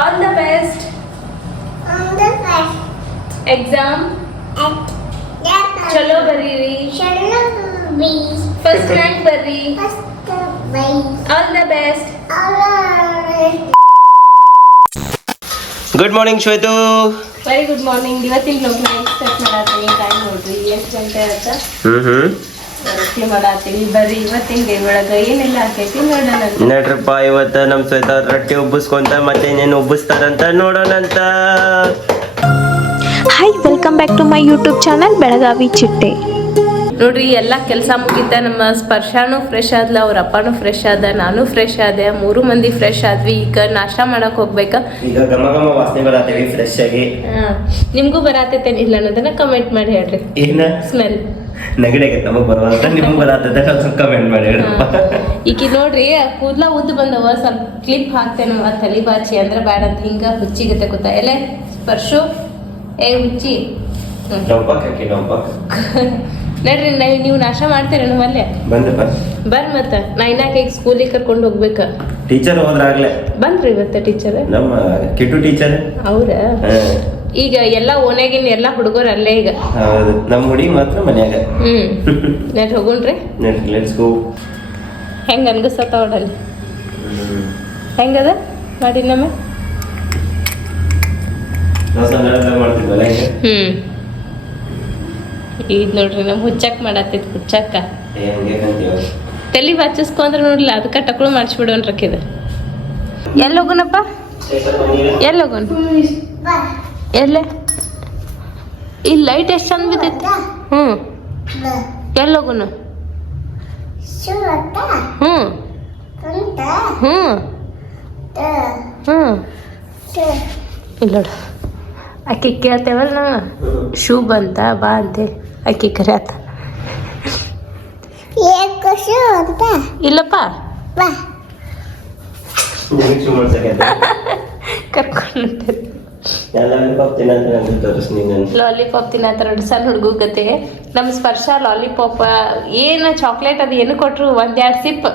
All the best. All the best. Exam ಚಲೋ ಬರೀರಿ. ಚಲೋ ಬರೀ. First rank ಬರ್ರಿ. First bye. All the best. Good morning Shwetu. Very good morning. ಇವತ್ತಿನ blog ನ ಸ್ಟಾರ್ಟ್ ಮಾಡತ್ತೀನಿ. ಟೈಮ್ ನೋಡ್ರಿ ಎಷ್ಟು ಗಂಟೆ ಆಯ್ತಾ? ರೊಟ್ಟಿ ಮಾಡತ್ತೀವಿ. ಬರ್ರಿ ಇವತ್ತಿನ ಡೇ ಒಳಗ ಏನೆಲ್ಲ ಆಗ್ತೈತಿ ನೋಡೋಣ. ನಡ್ರಪ್ಪ, ಇವತ್ತು ನಮ್ಮ ಶ್ವೇತ ರೊಟ್ಟಿ ಉಬ್ಬಿಸ್ಕೊಂತ ಮತ್ತೆ ಇನ್ನೇನು ಉಬ್ಬಿಸ್ತಾರಂತ ನೋಡೋಣಂತ. Hi, welcome back to my YouTube channel Belagavi Chitte. ನೋಡ್ರಿ ಎಲ್ಲ ಕೆಲಸ ಮುಗಿತ. ನಮ್ಮ ಸ್ಪರ್ಶಾನು ಫ್ರೆಶ್ ಆದ್ಲ, ಅವ್ರ ಅಪ್ಪನೂ ಫ್ರೆಶ್ ಆದ, ನಾನು ಫ್ರೆಶ್ ಆದೆ, 3 ಮಂದಿ ಫ್ರೆಶ್ ಆದ್ವಿ. ಈಗ ನಾಷ್ಟ ಮಾಡಕ್ ಹೋಗ್ಬೇಕ. ಈಗ ಘಮ ಘಮ ವಾಸನೆ ಬರತ್ತೇವಿ ಫ್ರೆಶ್ ಆಗಿ. ನಿಮ್ಗೂ ಬರತೈತೆ ಇಲ್ಲ ಅನ್ನೋದನ್ನ ಕಮೆಂಟ್ ಮಾಡಿ ಹೇಳ್ರಿ. ಏನ ಸ್ಮೆಲ್ ನೆಗಡಿ ಆಗೈತೆ, ನಮಗ್ ಬರುವಂತ ನಿಮ್ಗೆ ಬರತ್ತೈತೆ ಕಮೆಂಟ್ ಮಾಡಿ ಹೇಳ್ರಪ್ಪ. ಈಗ ನೋಡ್ರಿ ಕೂದ್ಲ ಉದ್ದು ಬಂದವ, ಸ್ವಲ್ಪ ಕ್ಲಿಪ್ ಹಾಕ್ತೇನವ ತಲಿ ಬಾಚಿ ಅಂದ್ರೆ ಬ್ಯಾಡ ಅಂತ ಹಿಂಗ ಹುಚ್ಚಿಗತ್ತೆ ಕೂತ. ಎಲ್ಲೇ ಸ್ಪರ್ಶು ಏ ಹುಚ್ಚಿ ನಡ್ರಿ ನೀವು ನಾಶ ಮಾಡ್ತೀರೇನು ಅಲ್ಲೇ ಬರ್ ಮತ್ತ ನಾ ಇನ್ನಾಕ ಸ್ಕೂಲಿಗೆ ಕರ್ಕೊಂಡು ಹೋಗ್ಬೇಕ. ಟೀಚರ್ ಹೋದ್ರಾಗ್ಲೆ ಬಂದ್ರಿ ಇವತ್ತ ಟೀಚರ್, ನಮ್ಮ ಕಿಟ್ಟು ಟೀಚರ್ ಅವ್ರ. ಈಗ ಎಲ್ಲಾ ಓನ್ಯಾಗಿನ ಎಲ್ಲಾ ಹುಡುಗರು ಅಲ್ಲೇ ಈಗ. ಹೌದು, ನಮ್ಮ ಹುಡುಗಿ ಮಾತ್ರ ಮನ್ಯಾಗ. ನಡ್ ಹೋಗುಣ್ರಿ. Let's go. ಹೆಂಗ ಅನ್ಗಸತ್ತ ಹೊಡಲ್ಲಿ ಹೆಂಗದ ಮಾಡಿ ನಮ್ಮ ಈಗ ನೋಡ್ರಿ ನಮ್ ಹುಚ್ಚಕ್ ಮಾಡತ್ತೈತಿ. ಹುಚ್ಚಕ್ಕ ತಲಿ ಬಾಚಿಸ್ಕೊಂಡ್ರ ನೋಡ್ಲಿಲ್ಲ, ಅದಕ್ಕ ಟಕ್ಳು ಮಾಡಿಸ್ಬಿಡೋನ್ರಕ್ಕಿದ. ಎಲ್ಲಿ ಹೋಗುನಪ್ಪ, ಎಲ್ಲಿ ಹೋಗುನ್, ಎಲ್ಲೇ ಇಲ್ಲಿ ಲೈಟ್ ಎಷ್ಟು ಚಂದ ಬಿದ್ದೈತಿ. ಎಲ್ಲಿ ಹೋಗುನು? ಇಲ್ಲ ನೋಡು, ಆಕಿ ಕೇಳ್ತೇವಲ್ಲ ನಾವು ಶೂ ಬಂತ ಬಾ ಅಂತೆ, ಆಕಿ ಕರ್ಯಾತ. ಇಲ್ಲಪ್ಪ ಕರ್ಕೊಂಡು ಲಾಲಿಪಾಪ್ ತಿನ್ನತ್ತ ನೋಡಿ, ಸಣ್ಣ ಹುಡುಗ ಗತೆ. ನಮ್ಮ ಸ್ಪರ್ಶ ಲಾಲಿಪಾಪ್ ಏನು ಚಾಕ್ಲೇಟ್ ಅದು ಏನು ಕೊಟ್ರು 1-2 ಸಿಪ್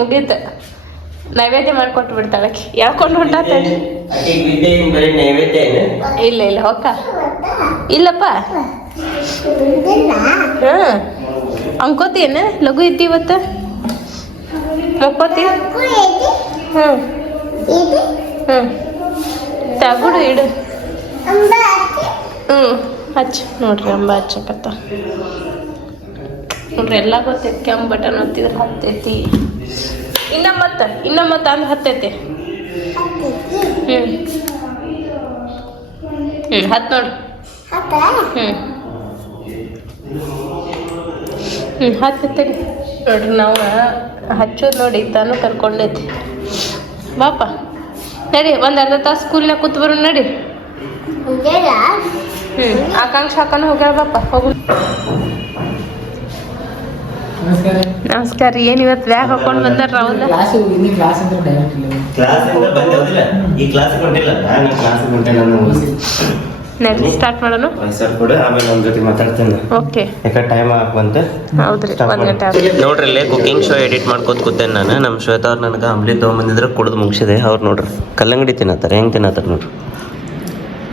ಮುಗೀತ. ನೈವೇದ್ಯ ಮಾಡ್ಕೊಟ್ಟು ಬಿಡ್ತಾಳಕಿ, ಯಾಕೊಂಡು ಹೊಂಟಾತ. ಇಲ್ಲ ಇಲ್ಲ ಹೊಕ್ಕ ಇಲ್ಲಪ್ಪ. ಅಂಕೋತೇನ ಲಘು ಇದ್ದಿ ಇವತ್ತ ಮಕ್ಕೋತಿ. ತಗುಡು ಇಡು. ಹಚ್ಚ ನೋಡ್ರಿ, ಅಂಬ ಹಚ್ಚಕತ್ತ ನೋಡ್ರಿ. ಎಲ್ಲ ಗೊತ್ತೈತಿ, ಕೆಂಪು ಬಟನ್ ಒತ್ತಿದ್ರೆ ಹತ್ತೈತಿ. ಇನ್ನ ಮತ್ತ ಅಂದ್ ಹತ್ತೈತಿ. ಹತ್ ನೋಡ್ರಿ. ಹತ್ತೈತಿ ನೋಡ್ರಿ. ನಾವು ಹಚ್ಚೋದು ನೋಡಿ ತಾನು ಕರ್ಕೊಂಡೈತಿ. ಬಾಪ ನಡಿ, ಒಂದು ಅರ್ಧ ತಾಸು ಸ್ಕೂಲ್ನಾಗ ಕೂತ್ ಬರೋ ನಡಿ. ಆಕಾಂಕ್ಷ ಹಾಕೊಂಡು ಹೋಗ್ಯಾರ. ಬಾಪ ಹೋಗು. ನಮಸ್ಕಾರ. ಏನ್ ಇವತ್ತು ಬ್ಯಾಗ್ ಹಾಕೊಂಡು ಬಂದಾರ ರಾಹುಲ್? ನೆಕ್ಸ್ಟ್ ಸ್ಟಾರ್ಟ್ ಮಾಡೋಣ. ಓಕೆ, ಟೈಮ್ ಆಗ್ಬಂತ. ಹೌದ್ರಿ, 1 ಗಂಟೆ. ನೋಡ್ರಿ ಇಲ್ಲೇ ಕುಕಿಂಗ್ ಶೋ ಎಡಿಟ್ ಮಾಡ್ಕೋತ ಕೂತೇನೆ ನಾನು. ನಮ್ಮ ಶ್ವೇತ ಅವ್ರು ನನಗೆ ಅಂಬ್ಲಿ ತೊಗೊಂಬಂದಿದ್ರೆ ಕುಡ್ದು ಮುಗಿಸಿದೆ. ಅವ್ರು ನೋಡ್ರಿ ಕಲ್ಲಂಗಡಿ ತಿನ್ನತ್ತಾರ. ಹೆಂಗೆ ತಿನ್ನತ್ತಾರ ನೋಡ್ರಿ.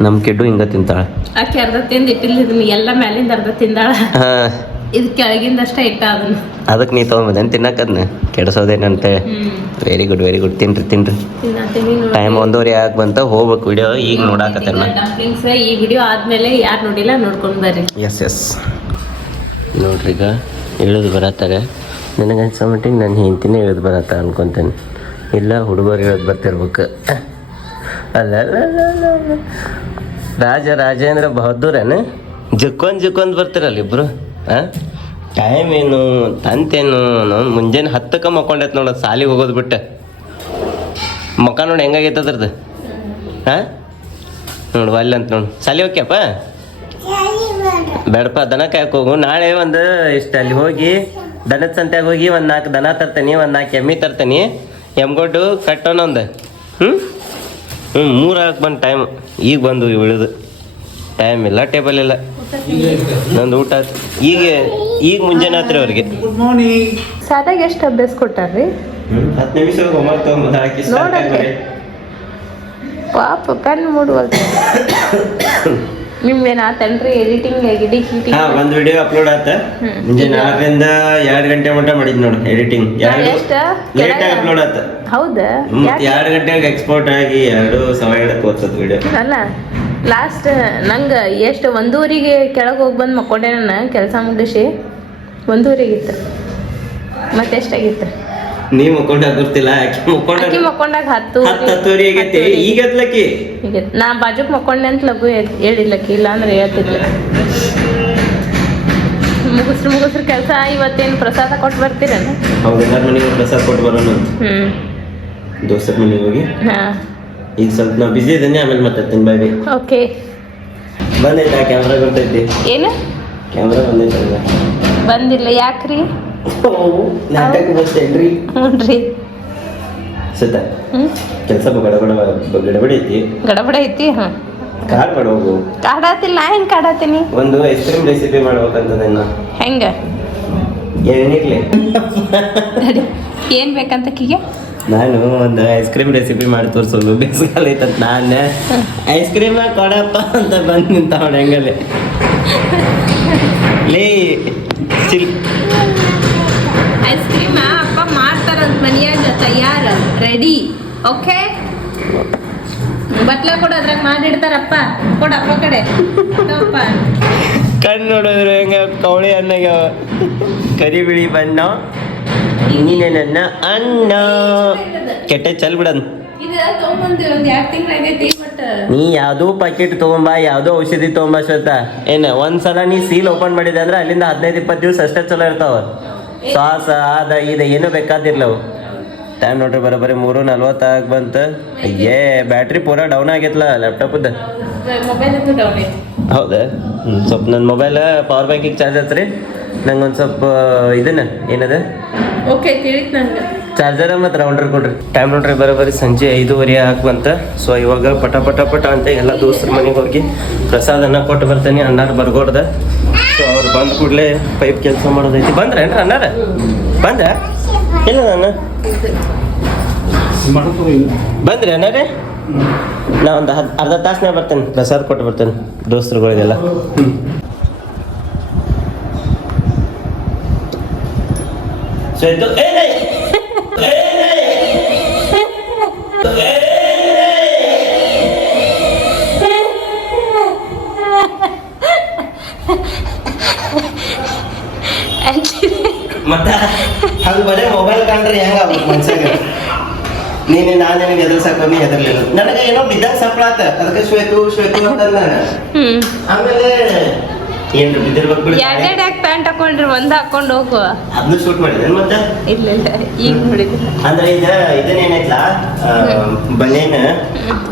ನಮ್ಮ ಕಿಡ್ಡು ಹಿಂಗ ತಿಂತಾಳ. ಆಕೆ ಅರ್ಧ ತಿಂದಿಟ್ಟಿಲ್ಲ, ಇದನ್ನ ಎಲ್ಲ ಮ್ಯಾಲಿಂದ ಅರ್ಧ ತಿಂದಾಳ. ಇದು ಕೆಳಗಿಂದಷ್ಟ ಇಟ್ಟ ಅದನ್ನ. ಅದಕ್ಕೆ ನೀ ತೊಗೊಂಬಂದೇನು ತಿನ್ನಕ್ಕದ್ನ ಕೆಡ್ಸೋದೇನಂತ. ವೆರಿ ಗುಡ್ ತಿನ್ರಿ. ಟೈಮ್ 1:30 ಆಗಿ ಬಂತ, ಹೋಗ್ಬೇಕು. ವಿಡಿಯೋ ಈಗ ನೋಡಾಕತ್ತೇನ. ಈ ವಿಡಿಯೋ ಆದ್ಮೇಲೆ ಯಾರು ನೋಡಿಲ್ಲ ನೋಡ್ಕೊಂಡು ಬರ್ರಿ. ಎಸ್ ನೋಡ್ರಿ, ಈಗ ಇಳಿದು ಬರತ್ತಾರೆ. ನನಗೆ ಅನ್ಸೋ ಮಟ್ಟಿಗೆ ನಾನು ಹೆಂಡ್ತಿನೇ ಇಳಿದು ಬರತ್ತ ಅನ್ಕೊತೇನೆ. ಇಲ್ಲ ಹುಡುಗರು ಇಳಿದು ಬರ್ತಿರ್ಬೇಕು. ಅಲ್ಲ ರಾಜೇಂದ್ರ ಬಹದ್ದೂರೇನ ಜಕ್ಕೊಂದ್ ಬರ್ತಿರಲ್ಲ ಇಬ್ರು. ಟೈಮ್ ಏನು ತಂತೇನು? ನಾನು ಮುಂಜಾನೆ 10ಕ್ಕೆ ಮಕ್ಕೊಂಡೈತೆ ನೋಡೋದು, ಸಾಲಿಗೆ ಹೋಗೋದು ಬಿಟ್ಟು. ಮಕ್ಕ ನೋಡಿ ಹೆಂಗಾಗೈತೆ ಅದ್ರದ್ದು. ನೋಡು ಅಲ್ಲಿ ಅಂತ ನೋಡು. ಸಾಲಿ ಹೋಗ್ಯಪ್ಪ ಬೇಡಪ್ಪ, ದನ ಕಾಯಕ್ಕೆ ಹೋಗು. ನಾಳೆ ಒಂದು ಇಷ್ಟು ಅಲ್ಲಿ ಹೋಗಿ ದನದ ಸಂತ್ಯಾಗ ಹೋಗಿ 4 ದನ ತರ್ತೀನಿ, 4 ಎಮ್ಮೆ ತರ್ತೀನಿ. ಎಮ್ಗೊಡ್ಡು ಕಟ್ಟೋಣ ಒಂದು. 3 ಆಗಕ್ಕೆ ಬಂದು ಟೈಮ್. ಈಗ ಬಂದು ಇಳಿದು ಟೈಮ್ ಇಲ್ಲ, ಟೇಬಲ್ ಇಲ್ಲ. ನಂದು ಊಟ ಈಗ ಮುಂಜಾನೆ ಆತ್ರಿ ಅವ್ರಿಗೆ. ಸಾಲಾಗ ಎಷ್ಟು ಅಭ್ಯಾಸ ಕೊಟ್ಟಾರ್ರಿ? 10 ನಿಮಿಷ ಹೋಮ್ವರ್ಕ್ ತಗೊಂಡು ಹಾಕಿ ಪಾಪ ಕಣ್ಣು ಮೂಡುವಾಗ ನಿಮ್ದೇನು ಆತನ್ರಿ ಎಡಿಟಿಂಗ್ ಹಾ ಒಂದ್ ವಿಡಿಯೋ ಅಪ್ಲೋಡ್ ಆತ ಮುಂಜಾನೆ 4ರಿಂದ 2 ಗಂಟೆ ಮಟ್ಟ ಮಾಡಿದ್ ನೋಡಿ ಎಡಿಟಿಂಗ್ ಲೇಟ್ ಆಗಿ ಅಪ್ಲೋಡ್ ಆತ ಹೌದಾ 2 ಗಂಟೆಗೆ ಎಕ್ಸ್ಪೋರ್ಟ್ ಆಗಿ 2:15 ಹೋಗ್ತದ ವಿಡಿಯೋ ಅಲ್ಲ ಲಾಸ್ಟ್ ನಂಗೆ ಎಷ್ಟು 1:00 ಕೆಳಗೆ ಹೋಗಿ ಬಂದು ಮಕ್ಕೊಂಡೆ ನಾನು ಕೆಲಸ ಮುಗಿಸಿ 1:00 ಇತ್ತು ಮತ್ತೆ ಎಷ್ಟಾಗಿತ್ತು ನೀವ್ ಮಕ್ಕೊಂಡಾಗ ಗೊತ್ತಿಲ್ಲ ಆಕಿ ಮಕ್ಕೊಂಡಾಗ 10:10 ಆಗೈತಿ ಈಗ ಎದ್ಲಕ್ಕಿ ಈಗ ನಾ ಬಾಜುಕ್ ಮಕ್ಕೊಂಡೆ ಅಂತ ಲಘು ಹೇಳಿಲ್ಲಕ್ಕಿ ಇಲ್ಲ ಅಂದ್ರೆ ಹೇಳ್ತಿದ್ಲ ಮುಗಿಸ್ರು ಕೆಲಸ ಇವತ್ತೇನು ಪ್ರಸಾದ ಕೊಟ್ಟು ಬರ್ತೀರೇನು ಹೌದು ಎಲ್ಲಾರ ಮನೆಗೆ ಪ್ರಸಾದ ಕೊಟ್ಟು ಬರೋಣ ದೋಸ್ತರ ಮನೆಗೆ ಹೋಗಿ ಹಾ ಈಗ ಸ್ವಲ್ಪ ನಾ ಬಿಸಿ ಇದ್ದೇನೆ ಆಮೇಲೆ ಮಾತಾಡ್ತೀನಿ ಬಾಯ್ ಬಾಯ್ ಓಕೆ ಬಂದೈತಾ ಕ್ಯಾಮ್ರಾ ಬರ್ತೈತಿ ಏನು ಕ್ಯಾಮ್ರಾ ಬಂದೈತಲ್ಲ ಬಂದಿಲ್ಲ ಯಾಕ್ರಿ ನಾಟಕ ಬರ್ತೇನ್ರಿ ಹ್ಞೂನ್ರಿ ಸತ ಕೆಲಸ ಗಡಬಡಿ ಐತಿ ಗಡಬಡ ಐತಿ ಹಾಂ ಕಾಡ್ ಮಾಡ ಹೋಗು ಕಾಡಾತಿಲ್ಲ ನಾ ಹೆಂಗೆ ಕಾಡಾತೀನಿ ಒಂದು ಐಸ್ ಕ್ರೀಮ್ ರೆಸಿಪಿ ಮಾಡ್ಬೇಕಂತದೇನ ಹೆಂಗೆ ಏನಿರ್ಲಿ ಏನು ಬೇಕಂತ ಕೀಗೆ ನಾನು ಒಂದು ಐಸ್ ಕ್ರೀಮ್ ರೆಸಿಪಿ ಮಾಡಿ ತೋರಿಸೋದು ಬೇಸಿಗೆಲ್ಲ ಐತಂತ ನಾನು ಐಸ್ ಕ್ರೀಮ್ ಕೊಡಪ್ಪ ಅಂತ ಬಂದು ನಿಂತವಣ ಹೆಂಗಲ್ಲಿ ಲೇ ಚಿಲ್ ಐಸ್ ಕ್ರೀಮ್ ಅಪ್ಪ ಮಾಡ್ತಾರಂತ ಮನೆಯಾಗ ತಯಾರ ರೆಡಿ ಓಕೆ ಬಟ್ಲ ಕೊಡು ಅದ್ರಾಗ ಮಾಡಿಡ್ತಾರಪ್ಪ ಕೊಡಪ್ಪ ಕಡೆ ಅಪ್ಪ ಕಣ್ಣು ನೋಡಿದ್ರೆ ಹೆಂಗ ಕವಳಿ ಅಣ್ಣಗ ಕರಿ ಬಿಳಿ ಬಣ್ಣ ನೀನೆ ನನ್ನ ಅಣ್ಣ ಕೆಟ್ಟ ಚಲ್ ಬಿಡನ್ ಇದು ತೊಗೊಂಬಂದಿರ ಒಂದು 2 ತಿಂಗಳಾಗೈತಿ ಬಟ್ ನೀ ಯಾವುದೋ ಪ್ಯಾಕೆಟ್ ತೊಗೊಂಬ ಯಾವುದೋ ಔಷಧಿ ತೊಗೊಂಬ ಶ್ವೇತಾ ಏನು ಒಂದ್ಸಲ ನೀ ಸೀಲ್ ಓಪನ್ ಮಾಡಿದೆ ಅಂದ್ರೆ ಅಲ್ಲಿಂದ 15-20 ದಿವಸ ಅಷ್ಟೇ ಚಲೋ ಇರ್ತಾವ ಸಾಸ ಅದ ಇದು ಏನೂ ಬೇಕಾದಿರ್ಲವು ಟೈಮ್ ನೋಡ್ರಿ ಬರೋಬ್ಬರಿ 3:40 ಆಗಿ ಬಂತು ಅಯ್ಯೇ ಬ್ಯಾಟ್ರಿ ಪೂರಾ ಡೌನ್ ಆಗೈತ್ಲ ಲ್ಯಾಪ್ಟಾಪದ ಮೊಬೈಲ್ ಡೌನ್ ಐತಿ ಹೌದಾ ಸ್ವಲ್ಪ ನನ್ನ ಮೊಬೈಲ್ ಪವರ್ ಬ್ಯಾಂಕಿಗೆ ಚಾರ್ಜ್ ಹತ್ರಿ ನಂಗೆ ಒಂದು ಸ್ವಲ್ಪ ಇದನ್ನ ಏನದ ಓಕೆ ತಿಳಿತ್ ನಂಗೆ ಚಾರ್ಜರ್ ಮತ್ತು ರೌಂಡರ್ ಕೊಡ್ರಿ ಟೈಮ್ ನೋಡ್ರಿ ಬರೋಬ್ಬರಿ ಸಂಜೆ 5:30 ಬಂತ ಸೊ ಇವಾಗ ಪಟ ಅಂತ ಎಲ್ಲ ದೋಸ್ತರ ಮನೆಗೆ ಹೋಗಿ ಪ್ರಸಾದನ ಕೊಟ್ಟು ಬರ್ತೇನೆ ಅನ್ನಾರು ಬರ್ಗೋಡ್ದ ಸೊ ಅವ್ರು ಬಂದ ಕೂಡಲೇ ಪೈಪ್ ಕೆಲಸ ಮಾಡೋದೈತಿ ಬಂದ್ರೇನ್ರಿ ಅನ್ನಾರ ಬಂದ ಇಲ್ಲ ನಾನು ಬಂದ್ರಿ ಅನ್ನಾರೇ ನಾ ಒಂದು ಅರ್ಧ ತಾಸನ್ಯಾಗ ಬರ್ತೇನೆ ಪ್ರಸಾದ ಕೊಟ್ಟು ಬರ್ತೇನೆ ದೋಸ್ತರುಗಳಿಗೆಲ್ಲ ಸೊ ಇದು ಮತ್ತ ಹಂಗ ಬರೇ ಮೊಬೈಲ್ ಕಂಡ್ರೆ ಹೆಂಗ ಮನ್ಸಾಗ ನೀನು ನಾನು ನಿನಗೆ ಎದುರ್ಸಕ್ ಬಂದು ಹೆದರ್ಲಿಲ್ಲ ನನಗೆ ಏನೋ ಬಿದ್ದಂಗ ಸಪ್ಳಾತ ಅದಕ್ಕೆ ಶ್ವೇತು ಅಂತಂದ ಆಮೇಲೆ ಏನ್ರಿ ಬಿದ್ದಿರ್ಬೇಕು ಬಿಡಿ ಎರಡೆರಡು ಯಾಕೆ ಪ್ಯಾಂಟ್ ಹಾಕೊಂಡ್ರಿ ಒಂದ್ ಹಾಕೊಂಡು ಹೋಗು ಅದನ್ನು ಶೂಟ್ ಮಾಡಿದ್ದೇನೆ ಮತ್ತೆ ಇಲ್ಲ ಈಗ ನೋಡಿದ್ರಿ ಅಂದ್ರೆ ಇದನ್ನೇನೈತ್ಲ ಬನೇನ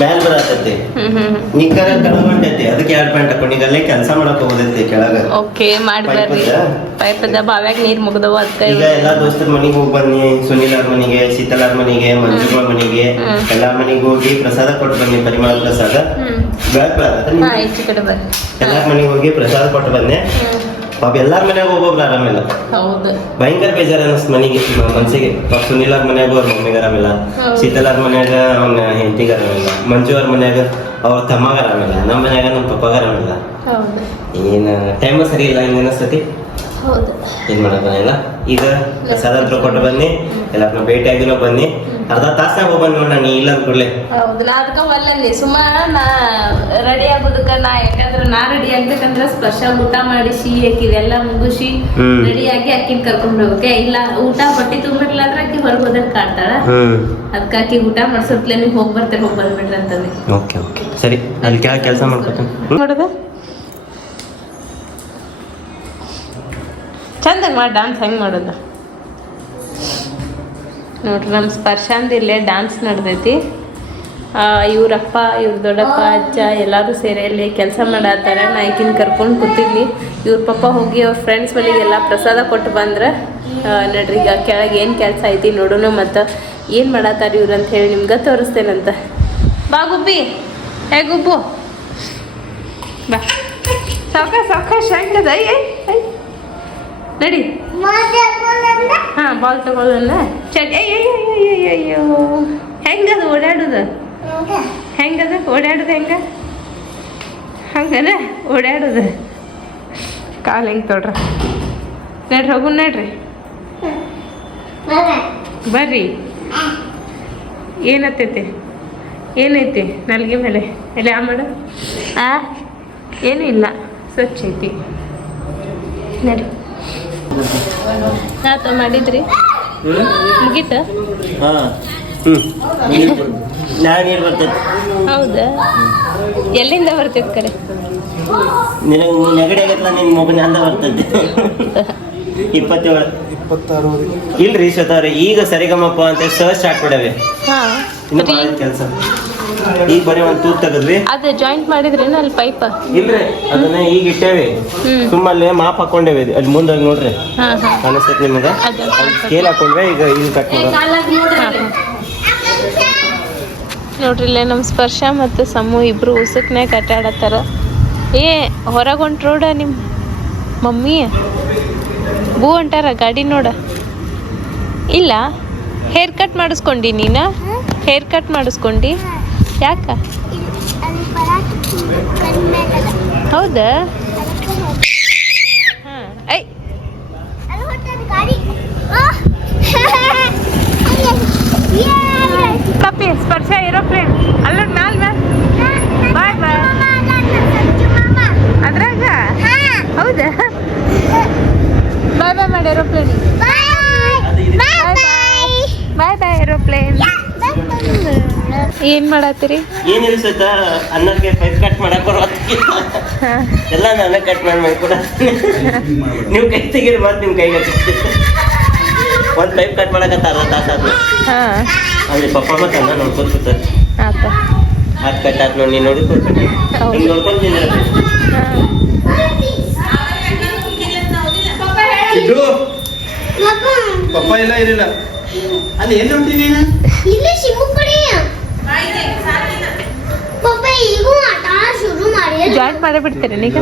ಮ್ಯಾಲ್ ಬರತೈತಿ ನಿಕ್ಕರ ಕೆಳಗ್ ಹೊಂಟೈತಿ ಅದಕ್ಕೆ 2 ಪ್ಯಾಂಟ್ ಹಾಕೊಂಡು ಈಗ ಅಲ್ಲೇ ಕೆಲಸ ಮಾಡಕ್ ಹೋಗೋದೈತಿ ಕೆಳಗ ಓಕೆ ಮಾಡಿ ಬರ್ರಿ ಪೈಪದ ಬಾವ್ಯಾಗ ನೀರ್ ಮುಗ್ದವ ಅದಕ್ಕೆ ಈಗ ಎಲ್ಲಾ ದೋಸ್ತರ ಮನೆಗೆ ಹೋಗಿ ಬನ್ನಿ ಸುನೀಲ್ ಅವ್ರ ಮನೆಗೆ ಶೀತಲ್ ಅವ್ರ ಮನೆಗೆ ಮಂಜುಗಳ ಮನೆಗೆ ಎಲ್ಲಾರ ಮನೆಗೆ ಹೋಗಿ ಪ್ರಸಾದ ಕೊಟ್ಟು ಬನ್ನಿ ಪರಿಮಳ ಪ್ರಸಾದ ಹಾ ಈಚೆ ಕಡೆ ಬರ್ರಿ ಎಲ್ಲಾರ ಮನೆಗೆ ಹೋಗಿ ಪ್ರಸಾದ ಕೊಟ್ಟು ಬಂದೆ ಪಾಪ ಎಲ್ಲಾರ ಮನೆಯಾಗ ಹೋಗೋಬ್ರು ಆರಾಮಿಲ್ಲ ಹೌದು ಭಯಂಕರ ಬೇಜಾರ ಅನಿಸ್ತು ಮನಸ್ಸಿಗೆ ಪಾಪ ಸುನೀಲ್ ಅವ್ರ ಮನ್ಯಾಗ ಅವ್ರ ಮಮ್ಮಿಗೆ ಆರಾಮಿಲ್ಲ ಶೀತಲ್ ಅವ್ರ ಮನ್ಯಾಗ ಅವನ ಹೆಂಡತಿಗೆ ಆರಾಮಿಲ್ಲ ಮಂಜು ಅವ್ರ ಮನ್ಯಾಗ ಅವ್ರ ತಮ್ಮಗ ಆರಾಮಿಲ್ಲ ನಮ್ಮ ಮನ್ಯಾಗ ನಮ್ಮ ಪಪ್ಪಗ ಆರಾಮಿಲ್ಲ ಏನ್ ಟೈಮ್ ಸರಿ ಇಲ್ಲ ಹಿಂಗ ಅನಿಸ್ತತಿ ಏನ್ ಮಾಡಲ್ಲ ಈಗ ಪ್ರಸಾದ ಅಂತ ಕೊಟ್ಟು ಬನ್ನಿ ಎಲ್ಲಾರನ್ನ ಭೇಟಿ ಆಗಿನೋ ಬನ್ನಿ ಅರ್ಧ ತಾಸ್ನಾಗ ಹೋಗ್ಬಂದ್ ನೋಡ ನೀ ಇಲ್ಲ ಅಂದ್ಕೊಡ್ಲೆ ಹೌದು ನಾ ಅದಕ್ಕ ಒಲ್ಲಲ್ಲಿ ಸುಮಾರು ನಾ ರೆಡಿ ಆಗೋದಕ್ಕ ನಾ ಯಾಕಂದ್ರೆ ನಾ ರೆಡಿ ಆಗ್ಬೇಕಂದ್ರೆ ಸ್ಪರ್ಶ ಊಟ ಮಾಡಿಸಿ ಇದೆಲ್ಲ ಮುಗಿಸಿ ರೆಡಿ ಆಗಿ ಅಕ್ಕಿನ ಕರ್ಕೊಂಡ್ ಹೋಗ್ಬೇಕೆ ಇಲ್ಲ ಊಟ ಹೊಟ್ಟಿ ತುಂಬಿರ್ಲ ಅಂದ್ರೆ ಅಕ್ಕಿ ಹೊರಗೆ ಹೋದಾಗ ಕಾಡ್ತಾಳ ಅದಕ್ಕೆ ಅಕ್ಕಿ ಊಟ ಮಾಡ್ಸೋತ್ಲೆ ನೀವು ಹೋಗಿ ಬಂದ್ಬಿಡ್ರಿ ಅಂತಂದೆ ಓಕೆ ಸರಿ ಅಲ್ಲಿ ಕೆಲಸ ಮಾಡ್ಕೊತೀನಿ ನೋಡದ ಚಂದಾಗ ಮಾಡಿ ಡಾನ್ಸ್ ಹೆಂಗೆ ಮಾಡೋದು ನೋಡ್ರಿ ನಮ್ಮ ಸ್ಪರ್ಶಾಂದ ಇಲ್ಲೇ ಡ್ಯಾನ್ಸ್ ನಡೆದೈತಿ ಇವ್ರಪ್ಪ ಇವ್ರ ದೊಡ್ಡಪ್ಪ ಅಜ್ಜ ಎಲ್ಲರೂ ಸೇರಿ ಅಲ್ಲಿ ಕೆಲಸ ಮಾಡತ್ತಾರ ನಾ ಈಗಿನ ಕರ್ಕೊಂಡು ಕೂತಿದ್ನಿ ಇವ್ರ ಪಪ್ಪ ಹೋಗಿ ಅವ್ರ ಫ್ರೆಂಡ್ಸ್ ಮನೆಗೆಲ್ಲ ಪ್ರಸಾದ ಕೊಟ್ಟು ಬಂದ್ರೆ ನಡ್ರಿ ಈಗ ಕೆಳಗೆ ಏನು ಕೆಲಸ ಐತಿ ನೋಡೋಣ ಮತ್ತು ಏನು ಮಾಡತ್ತಾರ ಇವ್ರು ಅಂತ ಹೇಳಿ ನಿಮ್ಗೆ ತೋರಿಸ್ತೇನಂತ ಬಾ ಗುಬ್ಬಿ ಹೇ ಗುಬ್ಬು ಬಾ ಸಾವಕಾಶ ಹೆಂಗದ ನಡಿ ಹಾಂ ಬಾಲ್ ತಗೊಳ್ಳೋಣ ಚಟ್ ಅಯ್ಯೋ ಹೆಂಗದು ಓಡಾಡೋದು ಹೆಂಗದ ಓಡಾಡೋದು ಹೆಂಗೆ ಹಂಗನ ಓಡಾಡೋದು ಕಾಲು ಹೆಂಗೆ ತೊಡ್ರ ನಡ್ರಿ ಹೋಗು ನಡ್ರಿ ಬರ್ರಿ ಏನತ್ತೈತಿ ಏನೈತಿ ನಲ್ಗೆ ಮೇಲೆ ಎಲೆ ಮಾಡು ಏನೂ ಇಲ್ಲ ಸ್ವಚ್ಛ ಐತಿ ನಡ್ರಿ ಆತ ಮಾಡಿದ್ರಿ ಮುಗೀತ ನೀರು ಬರ್ತೈತಿ ಹೌದಾ ಎಲ್ಲಿಂದ ಬರ್ತೈತಿ ಕರೆ ನಿನಗೆ ನೆಗಡಿ ಆಗತ್ತಲ್ಲ ನಿನ್ನ ಮೊಬೈಲ್ ಅಂದ ಬರ್ತೈತಿ 26 ಇಲ್ರಿ ಶ್ವೇತವ್ರೆ ಈಗ ಸರಿಗಮಪ್ಪ ಅಂತ ಸರ್ಚ್ ಸ್ಟಾರ್ಟ್ ಮಾಡವೆ ಹಾಂ ಇನ್ನು ಕೆಲಸ ಈಗ ಬರೀ ಒಂದು ತೂತ್ ತೆಗದ್ವಿ ಅದು ಜಾಯಿಂಟ್ ಮಾಡಿದ್ರೇನ ಅಲ್ಲಿ ಪೈಪ ಇಲ್ರಿ ಅದನ್ನ ಈಗ ಇಟ್ಟೇವಿ ಸುಮ್ಮಲ್ಲಿ ಮಾಪ್ ಹಾಕೊಂಡೇವಿ ಅಲ್ಲಿ ಮುಂದೆ ನೋಡ್ರಿ ಹಾಂ ಹಾಂ ಕಾಣಿಸ್ತೈತಿ ನಿಮಗೆ ಸ್ಕೇಲ್ ಹಾಕೊಂಡ್ರೆ ಈಗ ಇಲ್ಲಿ ಕಟ್ ಮಾಡೋದು ನೋಡ್ರಿ ಇಲ್ಲೇ ನಮ್ಮ ಸ್ಪರ್ಶ ಮತ್ತು ಸಮೂಹ ಇಬ್ರು ಉಸುಕ್ನ್ಯಾಗ ಕಟ್ಟಾಡತ್ತಾರ ಹೊರಗೆ ಹೊಂಟ್ರೋಡ ನಿಮ್ಮ ಮಮ್ಮಿ ಬೂ ಹೊಂಟಾರ ಗಾಡಿ ನೋಡ ಇಲ್ಲ ಹೇರ್ ಕಟ್ ಮಾಡಿಸ್ಕೊಂಡಿ ನೀನು ಹೇರ್ ಕಟ್ ಮಾಡಿಸ್ಕೊಂಡಿ ಯಾಕ ಹೌದಾ ಹಾಂ ಐ ಕಪ್ಪಿ ಸ್ಪರ್ಶ ಏರೋಪ್ಲೇನ್ ಅಲ್ಲ ಮ್ಯಾಲ್ ಬಾಯ್ ಬಾಯ್ ಅದ್ರಾಗ ಹೌದಾ ಬಾಯ್ ಬಾಯ್ ಮಾಡಿ ಏರೋಪ್ಲೇನ್ ಬಾಯ್ ಬಾಯ್ ಏರೋಪ್ಲೇನ್ ಏನ್ ಮಾಡತ್ತೀರಿ ಏನಿಲ್ಲ ಸತ ಅನ್ನಕ್ಕೆ ಪೈಪ್ ಕಟ್ ಮಾಡಕ್ ಬರೋದಕ್ಕೆ ಎಲ್ಲ ನಾನೇ ಕಟ್ ಮಾಡಿ ಕೂಡ ನೀವು ಕೈ ತೆಗೀರಿ ಮತ್ತೆ ನಿಮ್ಮ ಕೈಗೆ ಒಂದು ಪೈಪ್ ಕಟ್ ಮಾಡಕತ್ತ ಅರ್ಧ ತಾಸು ಆದ್ಮೇಲೆ ಅಲ್ಲಿ ಪಪ್ಪ ಮತ್ತೆ ಅನ್ನ ನೋಡ್ಕೊತ ಕೂತಾರೆ ಆತ ಹಾತ್ ಕಟ್ ಆತ್ ನೋಡಿ ನೀನು ನೋಡ್ಕೊಡ್ಬೇಕು ಹಿಂಗೆ ನೋಡ್ಕೊಂತೀನಿ ಇದು ಪಪ್ಪ ಎಲ್ಲ ಇರಲಿಲ್ಲ ಅಲ್ಲಿ ಎಲ್ಲಿ ಉಂಟಿ ನೀನು ಇಲ್ಲಿ ಶಿಮು ಕಡೆ ಪಪ್ಪ ಈಗೂ ಆಟ ಶುರು ಮಾಡಿ ಜಾಯಿಂಟ್ ಮಾಡಿ ಬಿಡ್ತೀರಿ ಈಗ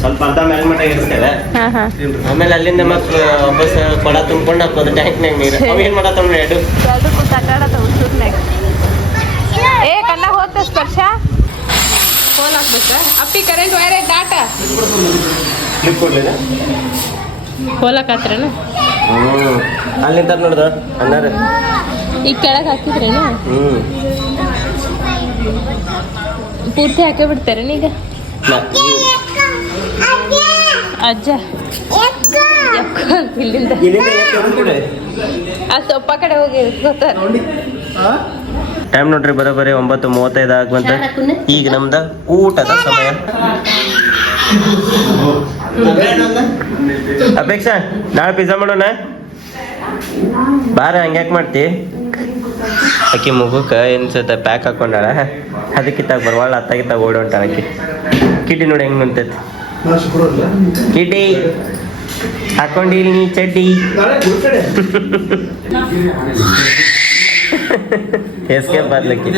ಸ್ವಲ್ಪ ಅರ್ಧ ಮೇಲೆ ಮಟ್ಟ ಇರ್ತೇವೆ ಹಾಂ ಹಾಂ ಆಮೇಲೆ ಅಲ್ಲಿಂದ ಮತ್ತೆ ವಾಪಸ್ ಕೊಡ ತುಂಬ್ಕೊಂಡು ಹಾಕೋದು ಟ್ಯಾಂಕ್ನಾಗ ನೀರು ಅವು ಏನು ಮಾಡತ್ತವ ಎರಡು ಎರಡಕ್ಕೂ ಕಟ್ಟಾಡತ್ತ ಉಸುರ್ನಾಗ ಏ ಕಣ್ಣ ಹೋತ ಸ್ಪರ್ಶ ಫೋನ್ ಹಾಕ್ಬೇಕ ಅಪ್ಪಿ ಕರೆಂಟ್ ವೈರ್ ಐತೆ ದಾಟ ಕ್ಲಿಪ್ ಕೊಡ್ಲಿಲ್ಲ ಹೋಲಕ್ಕಾತ್ರನ ಅಲ್ಲಿಂದ ನೋಡ್ದ ಅನ್ನಾರ ಈಗ ಕೆಳಗೆ ಹಾಕಿದ್ರೇನು ಪೂರ್ತಿ ಹಾಕೇ ಬಿಡ್ತಾರೇನು ಈಗ ಅಜ್ಜ ಇಲ್ಲಿಂದ ಆ ಸೊಪ್ಪ ಕಡೆ ಹೋಗಿ ಗೊತ್ತಾರ ಟೈಮ್ ನೋಡ್ರಿ ಬರೋಬ್ಬರಿ 9:35 ಆಗುವಂತ ಈಗ ನಮ್ದ ಊಟದ ಸಮಯ ಅಪೇಕ್ಷಾ ನಾಳೆ ಪಿಜ್ಜಾ ಮಾಡೋಣ ಬಾರ ಹಂಗ್ಯಾಕೆ ಮಾಡ್ತಿ ಆಕಿ ಮುಖಕ್ಕೆ ಏನ್ಸತ್ತ ಪ್ಯಾಕ್ ಹಾಕೊಂಡಾಳ ಅದಕ್ಕಿತ್ತಾಗ ಬರವಾಳ ಅತ್ತಾಗಿತ್ತಾಗ ಓಡಿ ಹೊಂಟಾಳ ಆಕಿ ಕಿಡ್ಡಿ ನೋಡಿ ಹೆಂಗ್ ನಿಂತೈತಿ ಕಿಡ್ಡಿ ಹಾಕೊಂಡಿಲ್ ನೀ ಚಡ್ಡಿ ಎಸ್ಕೇಪ್ ಬರ್ಲಿಕ್ಕೆ